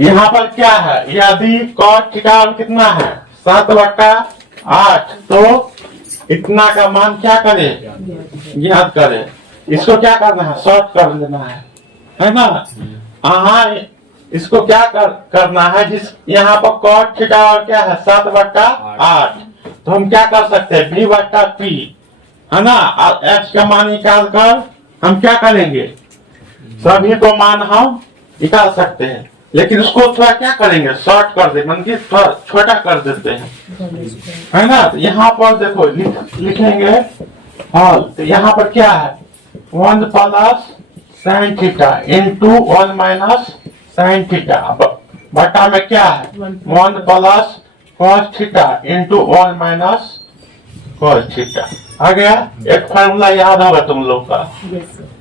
यहाँ पर क्या है, यदि cos थीटा कितना है 7/8, तो इतना का मान क्या करें, याद करें। इसको क्या करना है, शॉर्ट कर लेना है ना। हाँ, इसको क्या करना है, जिस यहाँ पर cos थीटा क्या है 7/8, तो हम क्या कर सकते हैं v/p, है ना। और h का मान निकाल कर हम क्या करेंगे, सभी को मान हम निकाल सकते हैं, लेकिन उसको थोड़ा क्या करेंगे, शॉर्ट कर दे, मतलब कि थोड़ा छोटा कर देते हैं, है ना। तो यहाँ पर देखो लिखेंगे, हाँ, तो यहाँ पर क्या है 1 plus sine theta into 1 minus sine theta, बटा में क्या है 1 plus cos theta into 1 minus cos theta. आ गया। एक फार्मूला याद होगा तुम लोग का,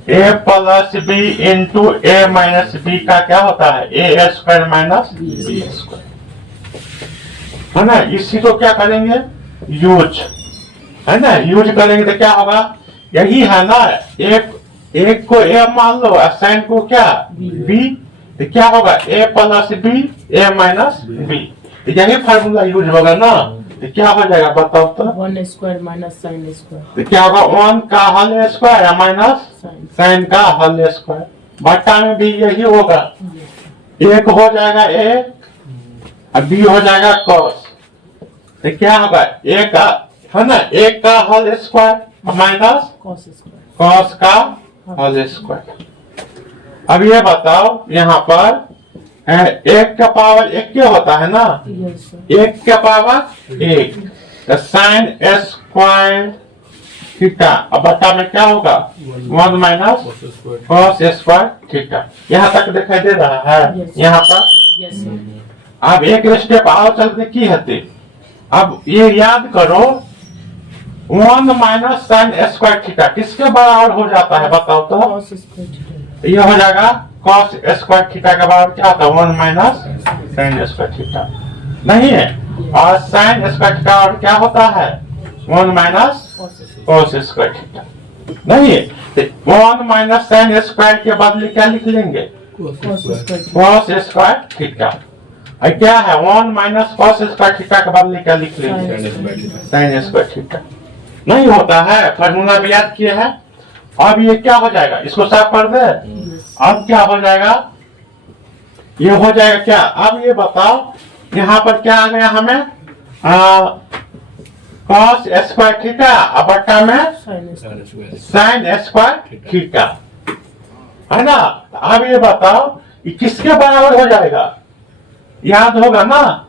a plus b into a minus b का क्या होता है a square minus b square, है ना। इसी को क्या करेंगे, यूज, है ना, यूज करेंगे तो क्या होगा, यही है ना। एक को a मान लो और साइन को क्या b, तो क्या होगा a plus b a minus b, तो यही फार्मूला यूज होगा ना। तो क्या हो जाएगा बताओ तो, 1 स्क्वायर माइनस साइन स्क्वायर, तो क्या होगा 1 का होल स्क्वायर माइनस साइन का होल स्क्वायर, बटा में भी यही होगा, एक हो जाएगा एक और बी हो जाएगा cos, तो क्या होगा एक का, है ना, एक का होल स्क्वायर माइनस cos का होल स्क्वायर। अब ये बताओ यहाँ पर एक का पावर एक क्या होता है ना, एक का पावर एक, साइन स्क्वायर थीटा, अब बटा में क्या होगा 1 माइनस cos स्क्वायर थीटा। यहाँ तक दिखाई दे रहा है यहाँ पर। अब एक स्टेप और चलते की है, अब ये याद करो 1 माइनस साइन स्क्वायर थीटा किसके बराबर हो जाता है बताओ तो, ये हो जाएगा cos स्क्वायर थीटा का बराबर क्या होता है 1 माइनस साइन स्क्वायर थीटा, नहीं है। और साइन स्क्वायर थीटा और क्या होता है 1 माइनस cos स्क्वायर थीटा, नहीं है। 1 माइनस साइन स्क्वायर के बदले क्या लिख लेंगे cos स्क्वायर थीटा, और क्या है 1 माइनस cos स्क्वायर थीटा के बदले क्या लिख लेंगे साइन स्क्वायर थीटा, नहीं होता है। फार्मूला भी याद किए हैं। अब ये क्या हो जाएगा, इसको साफ कर दे। अब क्या हो जाएगा, ये हो जाएगा क्या, अब ये बताओ यहाँ पर क्या आ गया हमें cos स्क्वायर थीटा और बटा में साइन स्क्वायर थीटा, है ना। अब ये बताओ ये किसके बराबर हो जाएगा, याद होगा ना,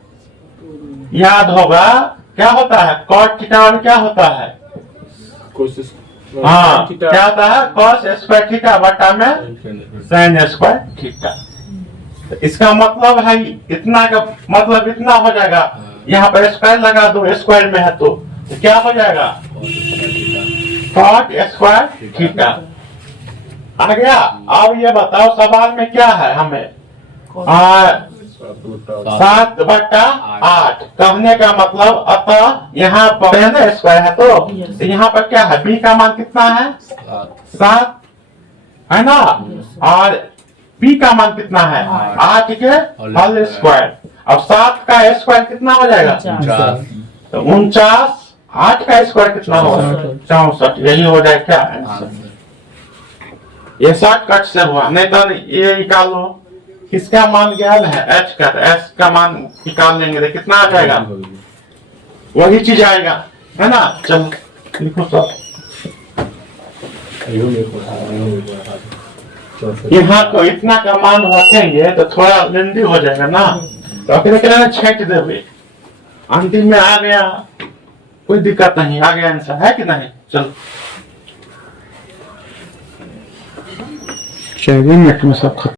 याद होगा क्या होता है cos थीटा और क्या होता है, हाँ क्या होता है cos स्क्वायर थीटा बटा में साइन स्क्वायर थीटा। तो इसका मतलब है इतना का मतलब इतना हो जाएगा, यहाँ पर स्क्वायर लगा दो, स्क्वायर में है तो क्या हो जाएगा cos स्क्वायर थीटा। आ गया। अब ये बताओ सवाल में क्या है हमें 7/8 कहने का मतलब, अतः यहाँ पर स्क्वायर है तो यहाँ पर क्या है b का मान कितना है 7, है ना, और p का मान कितना है 8 के होल स्क्वायर। अब 7 का स्क्वायर कितना हो जाएगा तो 49, 8 का स्क्वायर कितना होगा 64, यही हो जाए क्या आंसर। ये शॉर्टकट से हुआ, नहीं तो ये निकाल लो किसका मान ज्ञान है h का, तो h का मान निकाल लेंगे तो कितना आ जाएगा, वही चीज आएगा, है ना। चल लिखो सब, यहाँ को इतना का मान रखेंगे तो थोड़ा लेंदी हो जाएगा ना, तो फिर क्या छेट देवे, अंतिम में आ गया कोई दिक्कत नहीं, आ गया आंसर, है कि नहीं। चल 4 मिनट में सब खत्म।